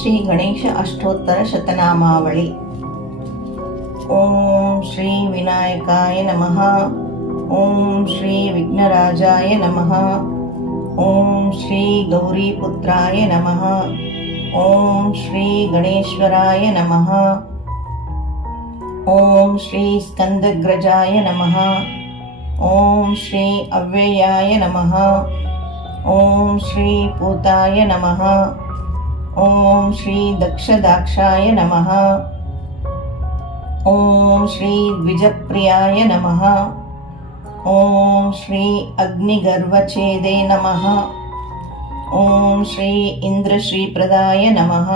ಶ್ರೀ ಗಣೇಶ ಅಷ್ಟೋತ್ತರ ಶತನಾಮಾವಳಿ ಓಂ ಶ್ರೀ ವಿನಾಯಕಾಯ ನಮಃ ಓಂ ಶ್ರೀ ವಿಘ್ನರಾಜಾಯ ನಮಃ ಓಂ ಶ್ರೀ ಗೌರೀಪುತ್ರಾಯ ನಮಃ ಓಂ ಶ್ರೀ ಗಣೇಶ್ವರಾಯ ನಮಃ ಓಂ ಶ್ರೀ ಸ್ಕಂದಗ್ರಜಾಯ ನಮಃ ಓಂ ಶ್ರೀ ಅವ್ಯಯಾಯ ನಮಃ ಓಂ ಶ್ರೀ ಪೂತಾಯ ನಮಃ ॐ श्रीदक्षदाक्षाय नमः। ॐ श्रीद्विजप्रियाय नमः। ॐ श्री अग्निगर्वच्छेदे नमः। ॐ श्री इन्द्रश्रीप्रदाय नमः।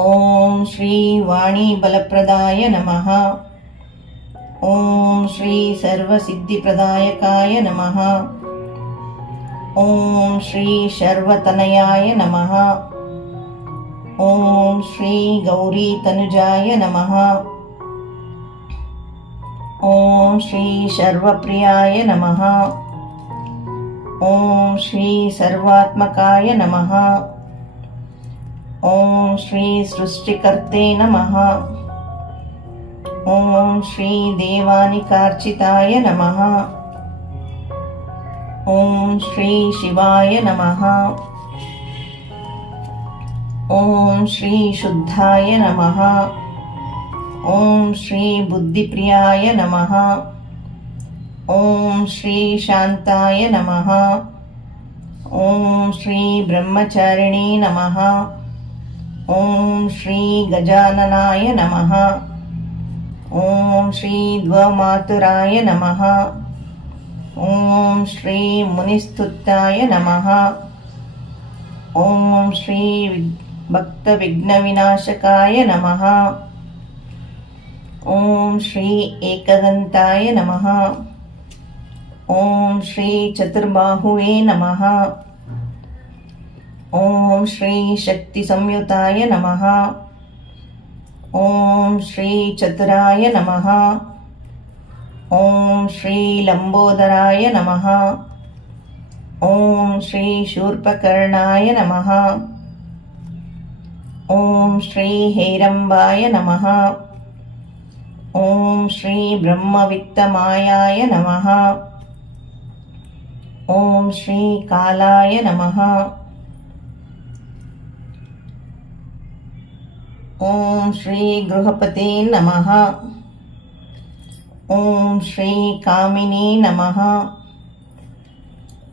ॐ श्री वाणीबलप्रदाय नमः। ॐ श्री सर्वसिद्धिप्रदायकाय नमः। ॐ ॐ श्री शर्वतनयाय नमः। ॐ श्री गौरीतनुजाय नमः। ॐ श्री शर्वप्रियाय नमः। ॐ श्री सर्वात्मकाय नमः। ॐ श्री सृष्टिकर्ते नमः। ॐ श्री देवानिकार्चिताय नमः। ॐ श्री शिवाय नमः। ॐ श्री शुद्धाय नमः। ॐ श्री बुद्धिप्रियाय नमः। ॐ श्री शान्ताय नमः। ॐ श्री ब्रह्मचारिणी नमः। ॐ श्री गजाननाय नमः। ॐ श्री द्वमातुराय नमः। ஓம் ஸ்ரீ முனிஸ்துத்தாய நமகா ஓம் ஸ்ரீ பக்த விக்ன விநாசகாய நமகா ஓம் ஸ்ரீ ஏகதந்தாய நமகா ஓம் ஸ்ரீ சதுர்பாகுவே நமகா ஓம் ஸ்ரீ சக்தி சம்யுதாய நமகா ஓம் ஸ்ரீ சதுராய நமகா ஓம் ஸ்ரீ லம்போதராய நமஹா. ஓம் ஸ்ரீ சூர்பகர்ணாய நமஹா. ஓம் ஸ்ரீ ஹேரம்பாய நமஹா. ஓம் ஸ்ரீ பிரம்மவித்தமாயாய நமஹா. ஓம் ஸ்ரீ காலாய நமஹா. ஓம் ஸ்ரீ குருகபதே நமஹா. ॐ श्रीकामिनी नमः।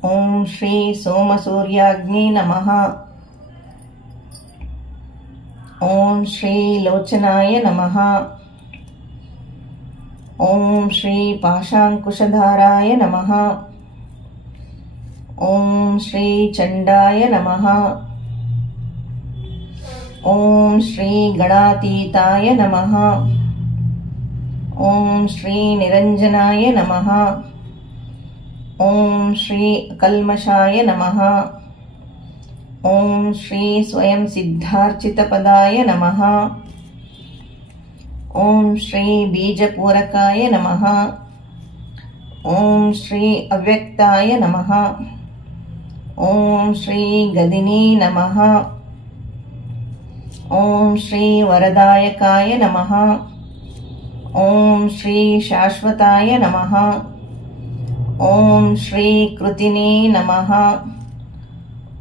ॐ श्रीसोमसूर्याग्ने नमः। ॐ श्रीलोचनाय नमः। ॐ श्रीपाशाङ्कुशधाराय नमः। ॐ श्रीचण्डाय नमः। ॐ श्रीगणातीताय नमः। ஓம் ஸ்ரீ நிரஞ்சனாய நமஹா. ஓம் ஸ்ரீ கல்மஷாய நமஹா. ஓம் ஸ்ரீ ஸ்வயம் சித்தார்ச்சிதபதாய நமஹா. ஓம் ஸ்ரீ பீஜபூரகாய நமஹா. ஓம் ஸ்ரீ அவ்வக்தாய நமஹா. ஓம் ஸ்ரீ கதினி நமஹா. ஓம் ஸ்ரீ வரதாயகாய நமஹா. ఓం శ్రీ శాశ్వతాయ నమ. ఓం శ్రీ కృతినే నమ.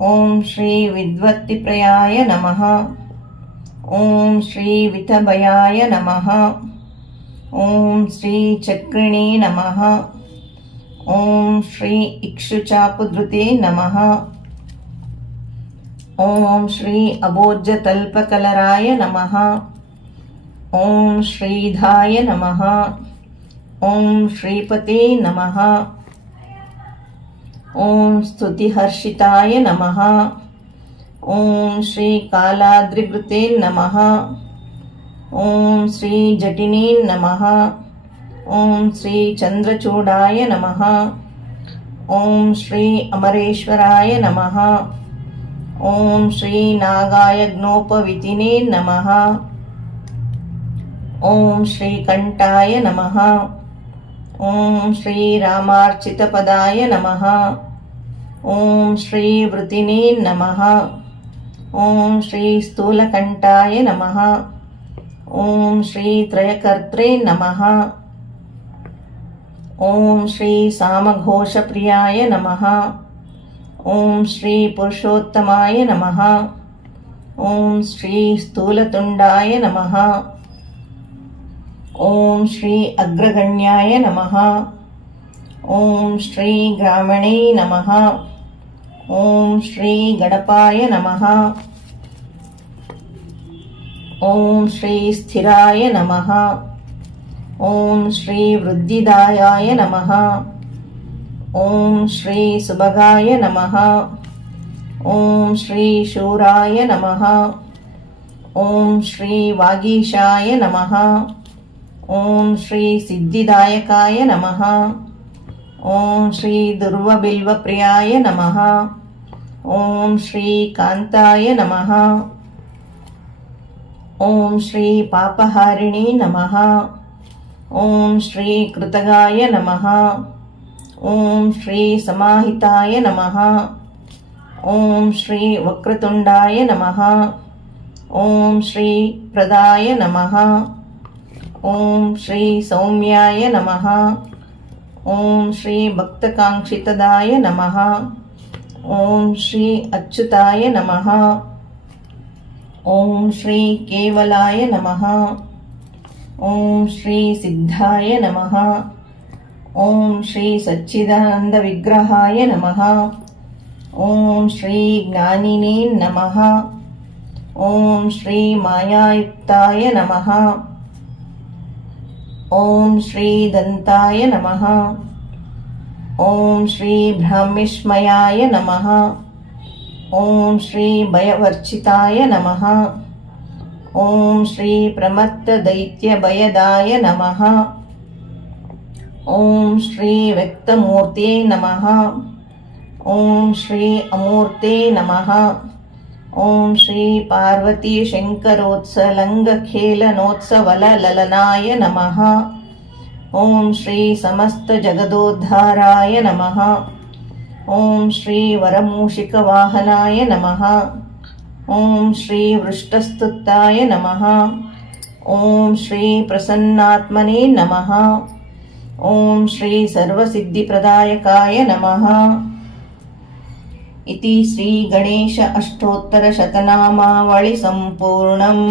ఓం శ్రీ విద్వత్తిప్రయాయ నమ. ఓం శ్రీ వితభయాయ నమ. ఓం శ్రీ చక్రిణే నమ. ఓం శ్రీ ఇక్షుచాపుధృతే నమ. ఓం శ్రీ అభోజ్యతల్పకలరాయ నమ. ॐ श्रीधाय नमः। ॐ श्रीपते नमः। ॐ स्तुतिहर्षिताय नमः। ॐ श्रीकालाद्रिवृते नमः। ॐ श्रीजटिने नमः। ॐ श्रीचन्द्रचूडाय नमः। ॐ श्री अमरेश्वराय नमः। ॐ श्रीनागाय ज्ञोपवितिने नमः। ఓం శ్రీకంఠాయ నమ. ఓం శ్రీరామార్చితపదాయ నమ. ఓం శ్రీవృతినే నమ. ఓం శ్రీ స్థూలకంఠాయ నమ. ఓం శ్రీ త్రయకర్త్రే నమ. ఓం శ్రీ సామఘోషప్రియాయ నమ. ఓం శ్రీ పురుషోత్తమాయ నమ. ఓం శ్రీ స్థూలతుండాయ నమ. ஓம் ஸ்ரீ அக்ரகண்யாய நமகா ஓம் ஸ்ரீ கிராமணே நமகா ஓம் ஸ்ரீ கடபாய நமகா ஓம் ஸ்ரீ ஸ்திராய நமகா ஓம் ஸ்ரீ விருத்திதாயாய நமகா ஓம் ஸ்ரீ சுபகாய நமகா ஓம் ஸ்ரீ சூராய நமகா ஓம் ஸ்ரீ வாகீஷாய நமகா ఓం శ్రీ సిద్ధిదాయకాయ నమ. ఓం శ్రీ దుర్వబిల్వప్రియాయ నమ. ఓం శ్రీ కాంతాయ నమ. ఓం శ్రీ పాపహారిణి నమ. ఓం శ్రీ కృతగాయ నమ. ఓం శ్రీ సమాహితాయ నమ. ఓం శ్రీ వక్రతుండాయ నమ. ఓం శ్రీ ప్రదాయ నమ. ஓம் ஸ்ரீ சௌமியாய நமகா ஓம் ஸ்ரீ பக்தகாங்கிததாய நமகா ஓம் ஸ்ரீ அச்சுதாய நமகா ஓம் ஸ்ரீ கேவலாய நமகா ஓம் ஸ்ரீ சித்தாய நமகா ஓம் ஸ்ரீ சச்சிதானந்த விக்கிரகாய நமகா ஓம் ஸ்ரீ ஜானினே நமகா ஓம் ஸ்ரீ மாயாயுக்தாய நமகா ॐ श्रीदन्ताय नमः। ॐ श्रीब्राह्मिष्मयाय नमः। ॐ श्रीभयवर्चिताय नमः। ॐ श्रीप्रमत्तदैत्यभयदाय नमः। ॐ श्रीव्यक्तमूर्ते नमः। ॐ श्री अमूर्ते नमः। ॐ श्रीपार्वतीशङ्करोत्सलङ्गखेलनोत्सवललनाय नमः ॐ श्रीसमस्तजगदोद्धाराय नमः ॐ श्रीवरमूषिकवाहनाय नमः ॐ श्रीवृष्टस्तुताय नमः ॐ श्रीप्रसन्नात्मने नमः ॐ श्रीसर्वसिद्धिप्रदायकाय नमः इति श्रीगणेश अष्टोत्तरशतनामावळि सम्पूर्णम्